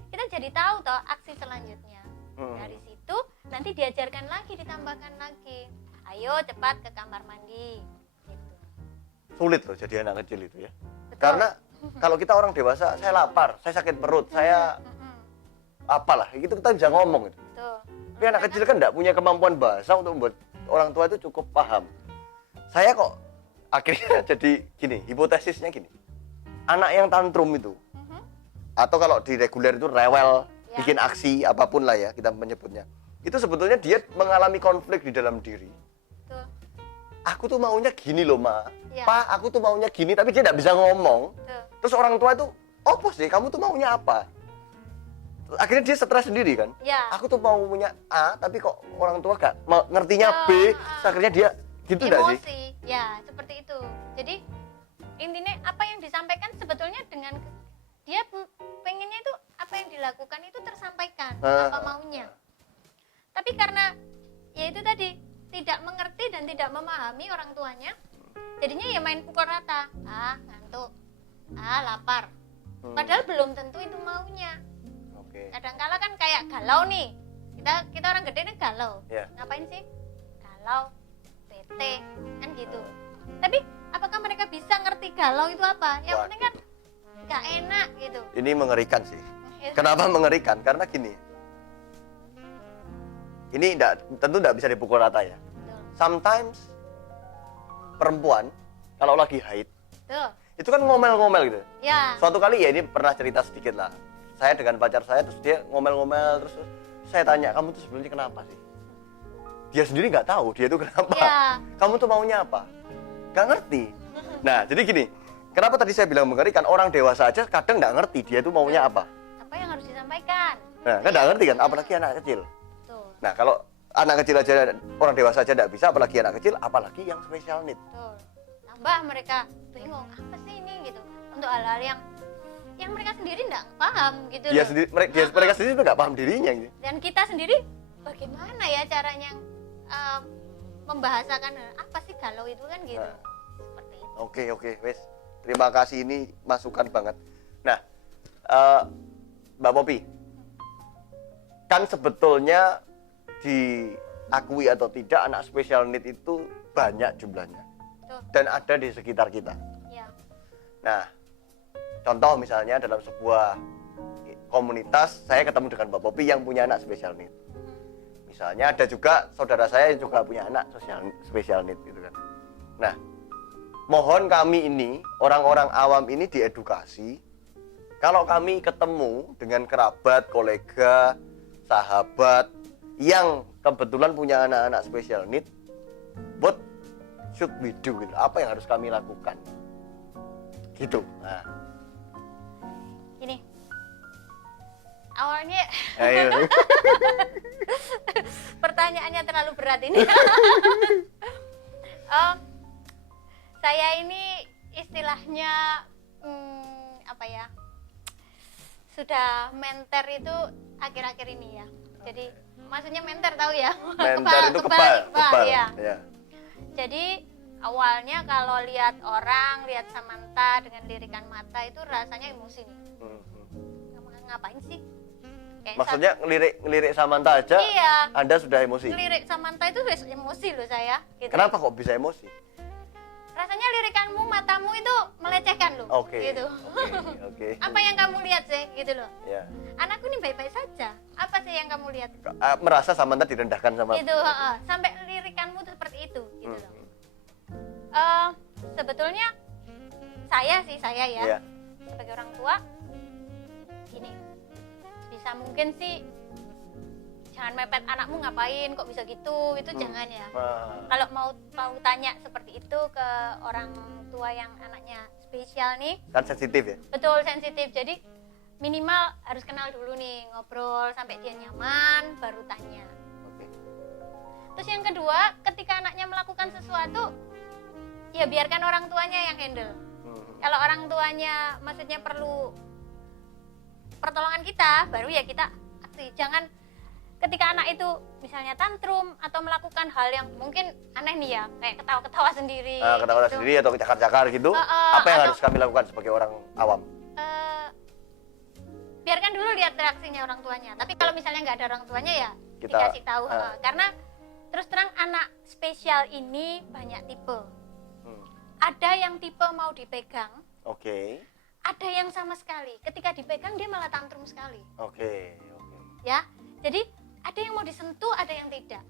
kita jadi tahu toh aksi selanjutnya. Dari situ nanti diajarkan lagi, ditambahkan lagi. Ayo cepat ke kamar mandi. Gitu. Sulit loh jadi anak kecil itu ya. Betul. Karena kalau kita orang dewasa, saya lapar, saya sakit perut, saya apalah, itu kita bisa ngomong gitu. Betul. Tapi anak kecil kan enggak punya kemampuan bahasa untuk membuat orang tua itu cukup paham. Saya kok akhirnya jadi gini, hipotesisnya gini. Anak yang tantrum itu, atau kalau di reguler itu rewel, Ya. bikin aksi, apapun lah ya kita menyebutnya. Itu sebetulnya dia mengalami konflik di dalam diri. Betul. Aku tuh maunya gini loh, Ma. Ya. Pa, aku tuh maunya gini, tapi dia tidak bisa ngomong. Betul. Terus orang tua itu, apa sih, kamu tuh maunya apa? Terus akhirnya dia stres sendiri kan? Ya. Aku tuh mau punya A, tapi kok orang tua gak ngertinya B. Terus akhirnya dia, gitu enggak sih? Emosi, ya seperti itu. Jadi intinya apa yang disampaikan sebetulnya dengan dia pengennya itu apa yang dilakukan itu tersampaikan apa maunya. Tapi karena ya itu tadi tidak mengerti dan tidak memahami orang tuanya, jadinya ya main pukul rata. Ngantuk, lapar. Padahal belum tentu itu maunya. Oke. Kadangkala kan kayak galau nih. Kita orang gede nih galau. Ya. Ngapain sih? Galau, bete, kan gitu. Tapi apakah mereka bisa ngerti galau itu apa? Yang penting kan gak enak gitu. Ini mengerikan sih. Kenapa mengerikan? Karena gini. Ini tentu tidak bisa dipukul rata ya. Betul. Sometimes perempuan kalau lagi haid Tuh. itu kan ngomel-ngomel gitu. Ya. Suatu kali ya, ini pernah cerita sedikit lah. Saya dengan pacar saya, terus dia ngomel-ngomel, terus saya tanya, kamu tuh sebenarnya kenapa sih? Dia sendiri nggak tahu dia tuh kenapa. Ya. Kamu tuh maunya apa? Nggak ngerti. Nah, jadi gini, kenapa tadi saya bilang mengerikan? Orang dewasa aja kadang nggak ngerti dia tuh maunya apa. Apa yang harus disampaikan? Nah, kan nggak ngerti kan, apalagi anak kecil. Tuh. Nah, kalau anak kecil aja, orang dewasa aja nggak bisa, apalagi anak kecil, apalagi yang special need. Tuh. Tambah mereka bingung, apa sih ini gitu. Untuk hal-hal yang mereka sendiri nggak paham gitu Dia loh. sendiri, mereka sendiri tuh nggak paham dirinya gitu. Dan kita sendiri bagaimana ya caranya membahasakan apa sih galau itu kan gitu. Nah. Seperti itu. Oke, wes. Terima kasih, ini masukan banget. Nah, Mbak Popi, kan sebetulnya diakui atau tidak anak special need itu banyak jumlahnya Tuh. dan ada di sekitar kita. Ya. Nah, contoh misalnya dalam sebuah komunitas, saya ketemu dengan Mbak Popi yang punya anak special need. Misalnya ada juga saudara saya yang juga punya anak special need gitu kan. Nah, mohon kami ini, orang-orang awam ini diedukasi. Kalau kami ketemu dengan kerabat, kolega, sahabat yang kebetulan punya anak-anak special need, what should we do gitu? Apa yang harus kami lakukan? Gitu. Nah. Ini awalnya Ayo. pertanyaannya terlalu berat ini. Saya ini istilahnya apa ya, sudah mentor itu akhir-akhir ini ya. Jadi maksudnya mentor tahu ya? Mentor itu kebal, ya. Ya. Jadi awalnya kalau lihat orang, lihat Samantha dengan lirikan mata itu rasanya emosi nih. Ngapain sih? Kayak Maksudnya ngelirik Samantha aja, iya. Anda sudah emosi. Ngelirik Samantha itu wis emosi loh saya. Gitu. Kenapa kok bisa emosi? Rasanya lirikanmu, matamu itu melecehkan loh. Oke. Gitu. Oke. Apa yang kamu lihat sih? Gitu loh. Ya. Anakku ini baik-baik saja. Apa sih yang kamu lihat? Merasa Samantha direndahkan sama. Gitu. Sampai lirikanmu tuh seperti itu. Gitu loh. Sebetulnya saya ya. Iya. Sebagai orang tua, gini, bisa mungkin sih jangan mepet anakmu ngapain kok bisa gitu, itu jangan ya. Kalau mau tanya seperti itu ke orang tua yang anaknya spesial nih, Kan sensitif ya. betul sensitif. Jadi minimal harus kenal dulu nih, ngobrol sampai dia nyaman baru tanya. Oke. Terus yang kedua, ketika anaknya melakukan sesuatu ya biarkan orang tuanya yang handle. Kalau orang tuanya maksudnya perlu pertolongan kita, baru ya kita aksi. Jangan ketika anak itu misalnya tantrum atau melakukan hal yang mungkin aneh nih ya, kayak ketawa-ketawa sendiri. Ketawa gitu. sendiri atau cakar-cakar gitu. Apa yang atau- harus kami lakukan sebagai orang awam? Biarkan dulu lihat reaksinya orang tuanya. Tapi kalau misalnya nggak ada orang tuanya ya Kita- dikasih tahu. Karena terus terang anak spesial ini banyak tipe. Ada yang tipe mau dipegang, Oke. ada yang sama sekali. Ketika dipegang dia malah tantrum sekali. Oke. Ya, jadi ada yang mau disentuh, ada yang tidak.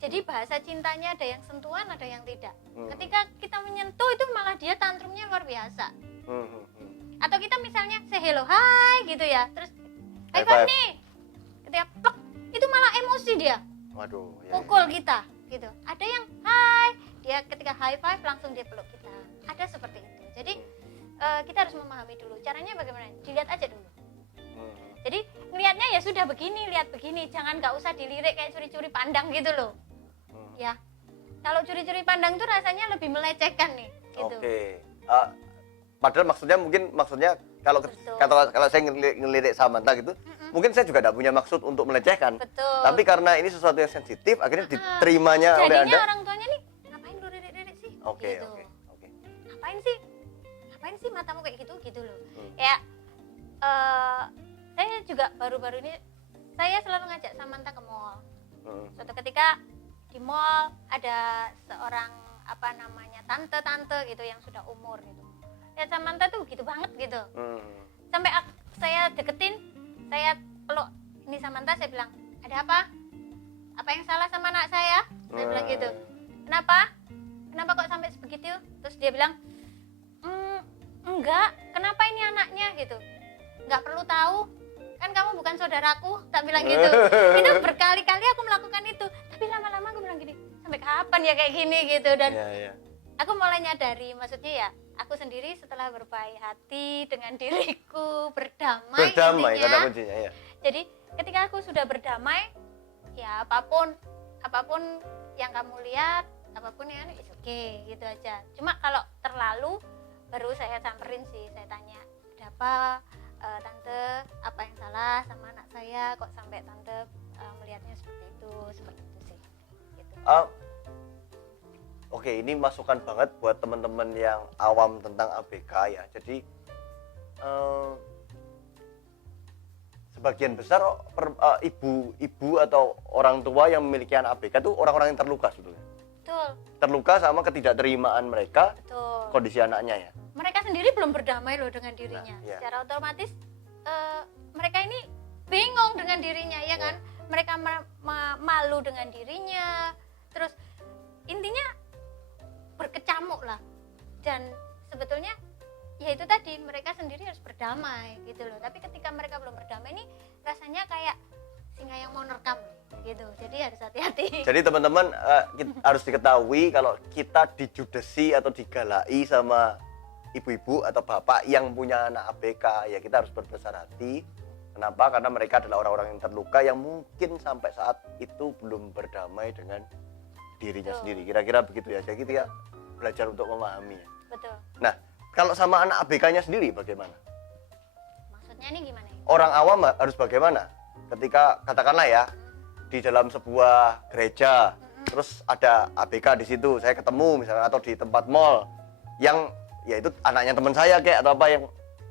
Jadi bahasa cintanya ada yang sentuhan, ada yang tidak. Ketika kita menyentuh itu malah dia tantrumnya luar biasa. Atau kita misalnya say hello, hai gitu ya, terus high High five five. nih. Ketika plek, itu malah emosi dia, Waduh. Ya, pukul kita gitu. Ada yang hai, dia ketika high five langsung dia peluk kita. Ada seperti itu. Jadi kita harus memahami dulu. Caranya bagaimana? Dilihat aja dulu. Jadi ngelihatnya ya sudah begini, lihat begini, jangan nggak usah dilirik kayak curi-curi pandang gitu loh. Ya, kalau curi-curi pandang tuh rasanya lebih melecehkan nih. Gitu. Oke. Padahal maksudnya kalau Betul. kalau saya ngelirik Samantha gitu, mungkin saya juga tidak punya maksud untuk melecehkan. Betul. Tapi karena ini sesuatu yang sensitif, akhirnya diterimanya oleh Jadinya Anda. orang tuanya nih, ngapain lu lirik-lirik sih? Oke, Gitu. oke. Ngapain sih matamu kayak gitu loh. Ya, saya juga baru-baru ini saya selalu ngajak Samantha ke mall. Suatu ketika di mall ada seorang tante gitu yang sudah umur gitu. Ya Samantha tuh gitu banget gitu. Sampai saya deketin, saya peluk ini Samantha, saya bilang, ada apa? Apa yang salah sama anak saya? Saya bilang gitu. Kenapa? Kenapa kok sampai sebegitu? Terus dia bilang, enggak, kenapa ini anaknya gitu? Enggak perlu tahu, kan kamu bukan saudaraku, tak bilang gitu. Itu berkali-kali aku melakukan itu, tapi lama-lama aku bilang gini, sampai kapan ya kayak gini gitu. Dan aku mulai nyadari, maksudnya ya, aku sendiri setelah berbaik hati dengan diriku, berdamai Berdamai intinya. kata kuncinya ya. Jadi ketika aku sudah berdamai, ya apapun yang kamu lihat, apapun yang it's okay gitu aja. Cuma kalau terlalu, baru saya samperin sih, saya tanya, ada apa tante, apa yang salah sama anak saya, kok sampai tante melihatnya seperti itu sih. Gitu. Oke, ini masukan banget buat teman-teman yang awam tentang ABK ya. Jadi sebagian besar ibu atau orang tua yang memiliki anak ABK itu orang-orang yang terluka sebetulnya. Betul. Terluka sama ketidakterimaan mereka Betul. kondisi anaknya ya. Mereka sendiri belum berdamai loh dengan dirinya. Nah, iya. Secara otomatis mereka ini bingung dengan dirinya ya kan. Mereka malu dengan dirinya. Terus intinya berkecamuk lah. Dan sebetulnya ya itu tadi, mereka sendiri harus berdamai gitu loh. Tapi ketika mereka belum berdamai ini rasanya kayak singa yang mau nerkam gitu. Jadi harus hati-hati. Jadi teman-teman harus diketahui kalau kita dijudesi atau digalai sama ibu-ibu atau bapak yang punya anak ABK, ya kita harus berbesar hati. Kenapa? Karena mereka adalah orang-orang yang terluka yang mungkin sampai saat itu belum berdamai dengan dirinya sendiri. Kira-kira begitu ya. Jadi kita belajar untuk memahami. Betul. Nah, kalau sama anak ABK-nya sendiri bagaimana? Maksudnya ini gimana ya? Orang awam harus bagaimana? Ketika katakanlah ya di dalam sebuah gereja, terus ada ABK di situ, saya ketemu misalnya, atau di tempat mall yang ya itu anaknya teman saya kayak atau apa, yang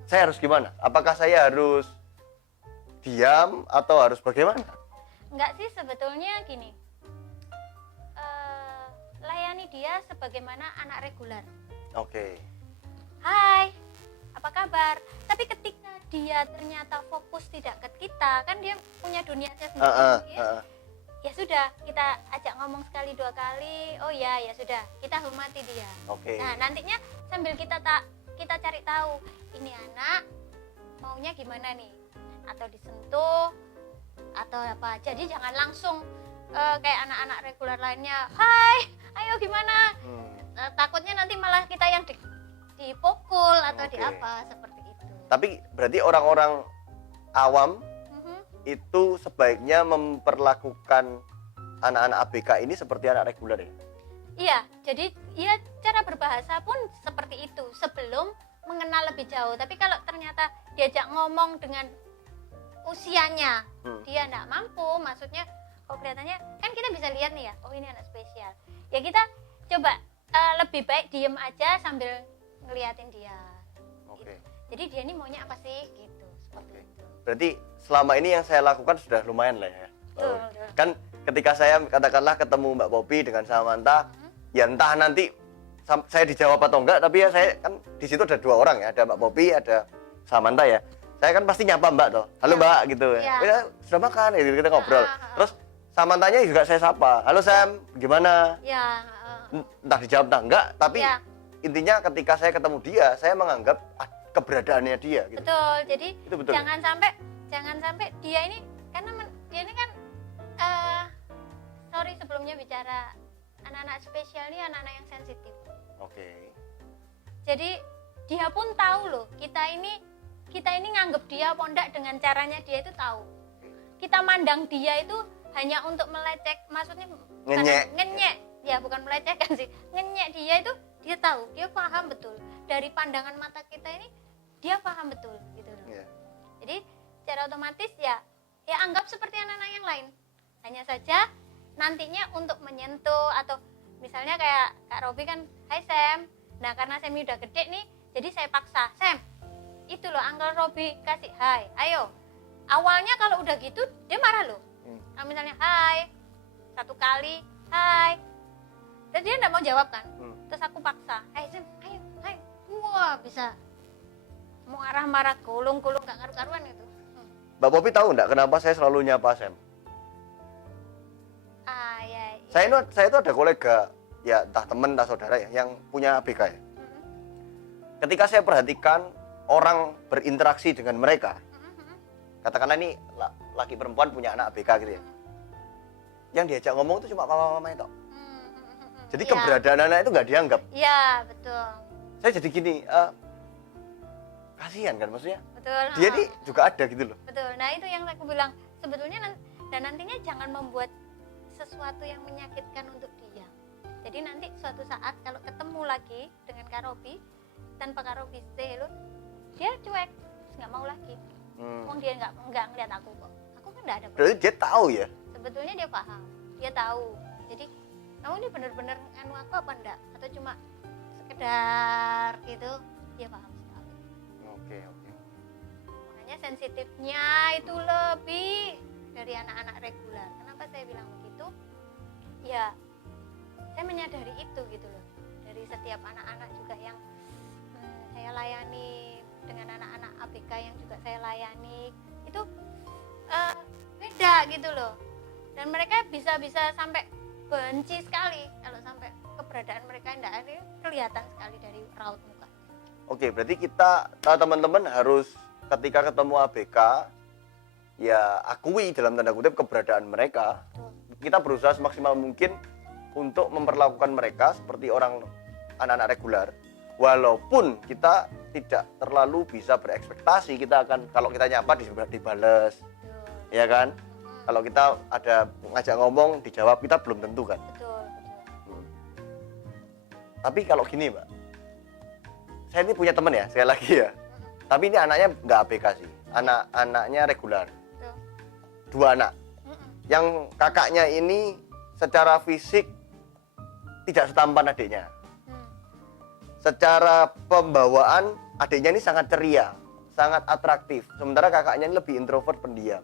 saya harus gimana? Apakah saya harus diam atau harus bagaimana? Enggak sih, sebetulnya gini, layani dia sebagaimana anak reguler. Oke. Hai, apa kabar? Tapi ketika dia ternyata fokus tidak ke kita, kan dia punya dunianya sendiri. Ya sudah, kita ajak ngomong sekali dua kali. Oh ya, ya sudah, kita hormati dia. Oke. Nah, nantinya sambil kita cari tahu ini anak maunya gimana nih, atau disentuh atau apa. Jadi jangan langsung kayak anak-anak reguler lainnya, hai, ayo gimana. Takutnya nanti malah kita yang dipukul atau Oke. di apa seperti itu. Tapi berarti orang-orang awam itu sebaiknya memperlakukan anak-anak ABK ini seperti anak reguler ya? Iya, jadi ya cara berbahasa pun seperti itu sebelum mengenal lebih jauh. Tapi kalau ternyata diajak ngomong dengan usianya, dia nggak mampu, maksudnya kok kelihatannya kan kita bisa lihat nih ya, oh ini anak spesial. Ya kita coba lebih baik diem aja sambil ngeliatin dia. Oke. Gitu. Jadi dia ini maunya apa sih gitu, seperti itu. Berarti selama ini yang saya lakukan sudah lumayan lah ya. Betul, betul. Kan ketika saya katakanlah ketemu Mbak Popi dengan Samantha, ya entah nanti saya dijawab atau enggak, tapi ya saya kan di situ ada 2 orang ya, ada Mbak Popi, ada Samantha ya. Saya kan pasti nyapa Mbak toh. Halo Mbak gitu ya. Ya, sudah makan gitu kita ngobrol. Terus Samanthanya juga saya sapa. Halo Sam, gimana? Ya, Entah dijawab entah enggak, tapi ya. intinya ketika saya ketemu dia, saya menganggap keberadaannya dia gitu. Betul. Jadi Itu betul. jangan sampai dia ini karena dia ini kan sorry sebelumnya bicara anak-anak spesial ini anak-anak yang sensitif. Oke. Jadi dia pun tahu loh, kita ini nganggep dia pondak dengan caranya dia itu tahu. Kita mandang dia itu hanya untuk melecek, maksudnya ngenyek. Ya bukan melecehkan sih, ngenyek dia itu dia tahu, dia paham betul dari pandangan mata kita ini dia paham betul gitu loh. Yeah. Jadi secara otomatis ya anggap seperti anak-anak yang lain. Hanya saja nantinya untuk menyentuh atau misalnya kayak Kak Robi kan, Hai Sam. Nah karena Sam udah gede nih, jadi saya paksa, Sam, itu loh Uncle Robi kasih hai, ayo. Awalnya kalau udah gitu dia marah loh. Nah, misalnya hai, 1 kali, hai. Dan dia enggak mau jawab kan. Terus aku paksa, hai Sam, ayo, hai. Wah bisa mau marah-marah gulung-gulung gak karu-karuan gitu. Mbak Popi tahu enggak kenapa saya selalu nyapa Sam? Ya. Saya itu ada kolega, ya entah teman entah saudara ya, yang punya ABK ya. Ketika saya perhatikan orang berinteraksi dengan mereka, katakanlah ini laki perempuan punya anak ABK gitu ya, yang diajak ngomong itu cuma mama-mama itu. Jadi keberadaan anak itu nggak dianggap. Iya betul. Saya jadi gini, kasihan kan maksudnya. Betul. Dia nih juga ada gitu loh. Betul. Nah itu yang aku bilang sebetulnya dan nantinya jangan membuat sesuatu yang menyakitkan untuk dia. Jadi nanti suatu saat kalau ketemu lagi dengan Kak Robi, tanpa Kak Robi say hello, dia cuek, nggak mau lagi. Wong dia nggak ngeliat aku kok. Aku kan nggak ada. Berarti dia tahu ya? Sebetulnya dia paham, dia tahu. Jadi kamu ini benar-benar anu aku apa enggak? Atau cuma sekedar gitu? Dia paham sekali. Oke. Makanya sensitifnya itu lebih dari anak-anak reguler. Kenapa saya bilang begitu? Ya, saya menyadari itu gitu loh. Dari setiap anak-anak juga yang saya layani, dengan anak-anak ABK yang juga saya layani, itu beda gitu loh. Dan mereka bisa sampai benci sekali kalau sampai keberadaan mereka tidak ada, kelihatan sekali dari raut muka. Oke, berarti kita teman-teman harus ketika ketemu ABK ya akui dalam tanda kutip keberadaan mereka. Kita berusaha semaksimal mungkin untuk memperlakukan mereka seperti anak-anak reguler. Walaupun kita tidak terlalu bisa berekspektasi, kita akan kalau kita nyapa dibales. Ya kan? Kalau kita ada ngajak ngomong dijawab, kita belum tentu kan. Betul. Tapi kalau gini Mbak, saya ini punya teman ya, sekali lagi ya. Tapi ini anaknya nggak ABK sih, anaknya reguler. 2 anak. Yang kakaknya ini secara fisik tidak setampan adiknya. Secara pembawaan adiknya ini sangat ceria, sangat atraktif. Sementara kakaknya ini lebih introvert, pendiam.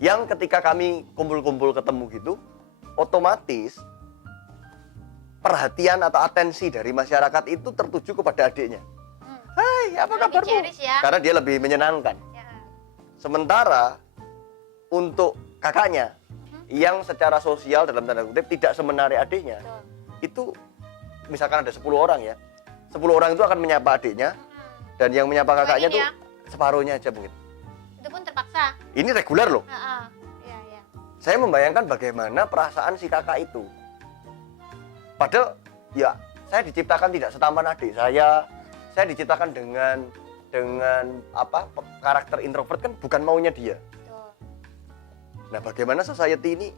Yang ketika kami kumpul-kumpul ketemu gitu, otomatis perhatian atau atensi dari masyarakat itu tertuju kepada adiknya. Hai, apa kabarmu? Ya. Karena dia lebih menyenangkan. Ya. Sementara untuk kakaknya yang secara sosial dalam tanda kutip tidak semenarik adiknya, itu misalkan ada 10 orang ya, 10 orang itu akan menyapa adiknya, dan yang menyapa kakaknya tuh separuhnya aja mungkin. Itu pun terpaksa. Ini reguler loh. Iya. Saya membayangkan bagaimana perasaan si kakak itu. Padahal ya saya diciptakan tidak setampan adik saya diciptakan dengan karakter introvert kan bukan maunya dia. Betul. Nah, bagaimana society ini,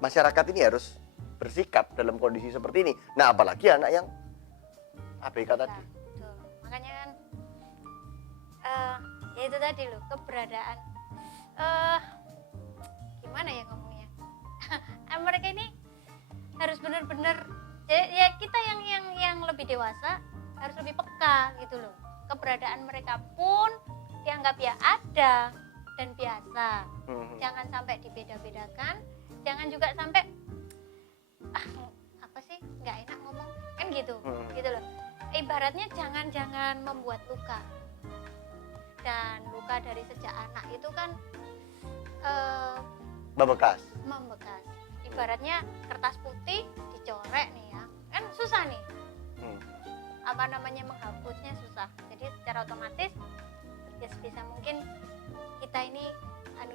masyarakat ini harus bersikap dalam kondisi seperti ini. Nah, apalagi anak yang ABK tadi. Betul. Makanya kan ya itu tadi loh, keberadaan gimana ya ngomongnya. Mereka ini harus benar-benar ya kita yang lebih dewasa harus lebih peka gitu loh. Keberadaan mereka pun dianggap ya ada dan biasa. Jangan sampai dibeda-bedakan, jangan juga sampai apa sih nggak enak ngomong kan gitu, gitu loh. Ibaratnya jangan membuat luka, dan luka dari sejak anak itu kan Membekas. Ibaratnya kertas putih dicorek nih ya, kan susah nih. Apa namanya, menghapusnya susah. Jadi secara otomatis ya sebisa mungkin kita ini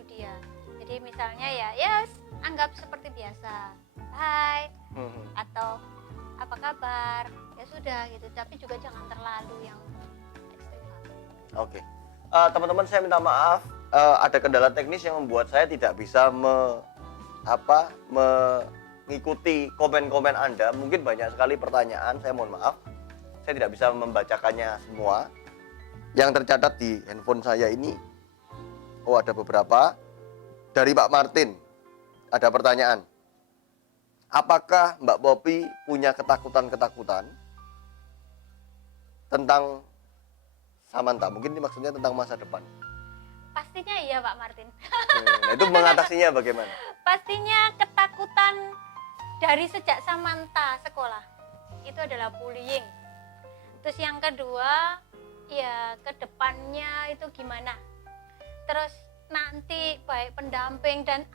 dia. Jadi misalnya ya anggap seperti biasa, hai atau apa kabar, ya sudah gitu. Tapi juga jangan terlalu yang ekstrim. Oke. Teman-teman, saya minta maaf, ada kendala teknis yang membuat saya tidak bisa mengikuti komen-komen Anda. Mungkin banyak sekali pertanyaan, saya mohon maaf. Saya tidak bisa membacakannya semua. Yang tercatat di handphone saya ini, ada beberapa. Dari Pak Martin, ada pertanyaan. Apakah Mbak Poppy punya ketakutan-ketakutan tentang Samantha? Mungkin ini maksudnya tentang masa depan. Pastinya iya Pak Martin. Nah, itu mengatasinya bagaimana? Pastinya ketakutan dari sejak Samantha sekolah itu adalah bullying. Terus yang kedua, ya ke depannya itu gimana. Terus nanti baik pendamping dan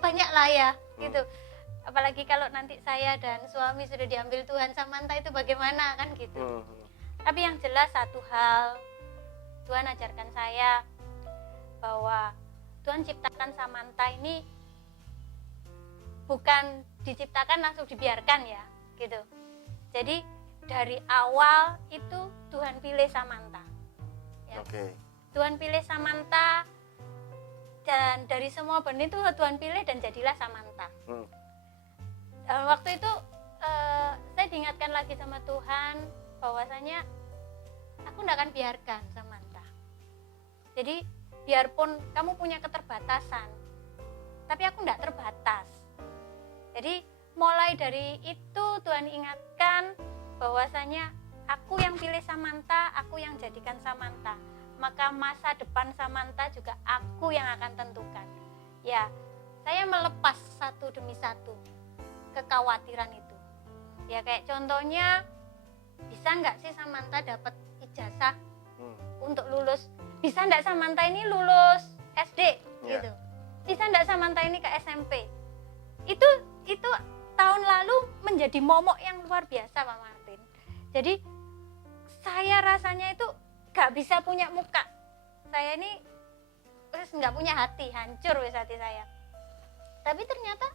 banyak lah ya gitu. Apalagi kalau nanti saya dan suami sudah diambil Tuhan, Samantha itu bagaimana kan gitu. Tapi yang jelas satu hal, Tuhan ajarkan saya bahwa Tuhan ciptakan Samantha ini bukan diciptakan langsung dibiarkan ya gitu. Jadi dari awal itu Tuhan pilih Samantha ya. Tuhan pilih Samantha, dan dari semua benih itu Tuhan pilih dan jadilah Samantha. Waktu itu saya diingatkan lagi sama Tuhan bahwasanya aku tidak akan biarkan Samantha. Jadi biarpun kamu punya keterbatasan, tapi aku tidak terbatas. Jadi mulai dari itu Tuhan ingatkan bahwasanya aku yang pilih Samantha, aku yang jadikan Samantha. Maka masa depan Samantha juga aku yang akan tentukan. Ya, saya melepas satu demi satu kekhawatiran itu. Ya kayak contohnya, bisa nggak sih Samantha dapat ijazah untuk lulus? Bisa nggak Samantha ini lulus SD gitu? Bisa nggak Samantha ini ke SMP? Itu tahun lalu menjadi momok yang luar biasa Pak Martin. Jadi saya rasanya itu gak bisa punya muka, saya ini terus nggak punya hati, hancur wis hati saya. Tapi ternyata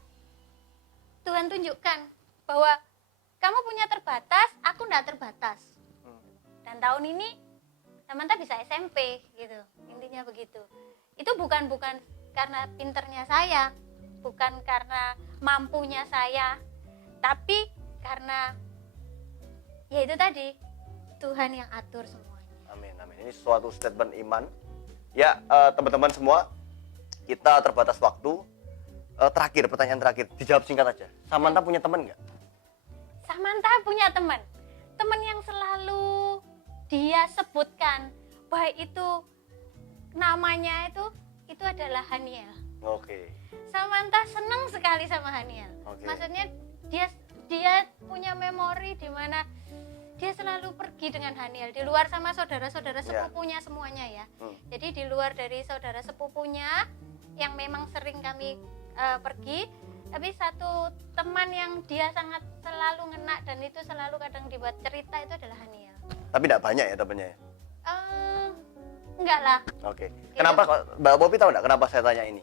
Tuhan tunjukkan bahwa kamu punya terbatas, aku nggak terbatas. Dan tahun ini Samantha bisa SMP gitu, intinya begitu. Itu bukan karena pinternya saya, bukan karena mampunya saya, tapi karena ya itu tadi, Tuhan yang atur semua. Amin. Ini suatu statement iman. Ya, teman-teman semua, kita terbatas waktu. Terakhir, pertanyaan terakhir, dijawab singkat aja. Samantha punya teman nggak? Samantha punya teman yang selalu dia sebutkan, baik itu namanya itu adalah Haniel. Samantha senang sekali sama Haniel. Maksudnya dia punya memori di mana dia selalu pergi dengan Haniel, di luar sama saudara-saudara sepupunya semuanya ya. Jadi di luar dari saudara sepupunya yang memang sering kami pergi, tapi satu teman yang dia sangat selalu ngena dan itu selalu kadang dibuat cerita itu adalah Haniel. Tapi tidak banyak ya temannya ya? Enggak lah. Kenapa Mbak Poppy tahu enggak kenapa saya tanya ini?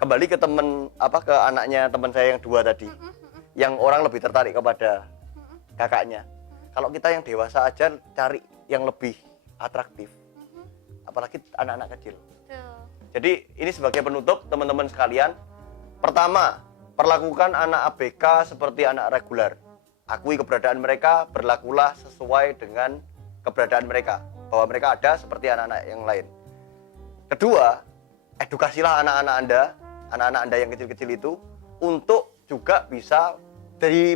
Kembali ke ke anaknya teman saya yang dua tadi. Yang orang lebih tertarik kepada kakaknya. Kalau kita yang dewasa aja cari yang lebih atraktif, apalagi anak-anak kecil. Jadi ini sebagai penutup teman-teman sekalian. Pertama, perlakukan anak ABK seperti anak reguler. Akui keberadaan mereka, berlakulah sesuai dengan keberadaan mereka, bahwa mereka ada seperti anak-anak yang lain. Kedua, edukasilah anak-anak Anda yang kecil-kecil itu untuk juga bisa dari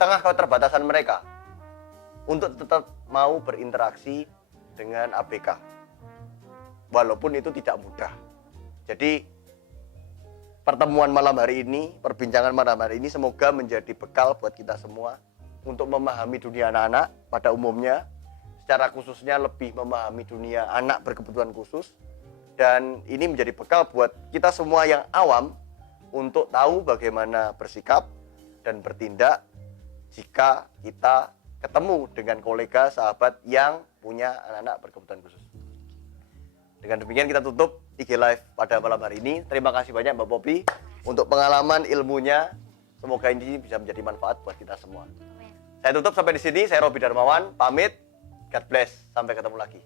tengah keterbatasan mereka untuk tetap mau berinteraksi dengan ABK. Walaupun itu tidak mudah. Jadi pertemuan malam hari ini, perbincangan malam hari ini semoga menjadi bekal buat kita semua untuk memahami dunia anak-anak pada umumnya, secara khususnya lebih memahami dunia anak berkebutuhan khusus. Dan ini menjadi bekal buat kita semua yang awam untuk tahu bagaimana bersikap dan bertindak jika kita ketemu dengan kolega, sahabat yang punya anak-anak berkebutuhan khusus. Dengan demikian kita tutup IG Live pada malam hari ini. Terima kasih banyak Mbak Poppy untuk pengalaman ilmunya. Semoga ini bisa menjadi manfaat buat kita semua. Saya tutup sampai di sini. Saya Robi Darmawan, pamit. God bless. Sampai ketemu lagi.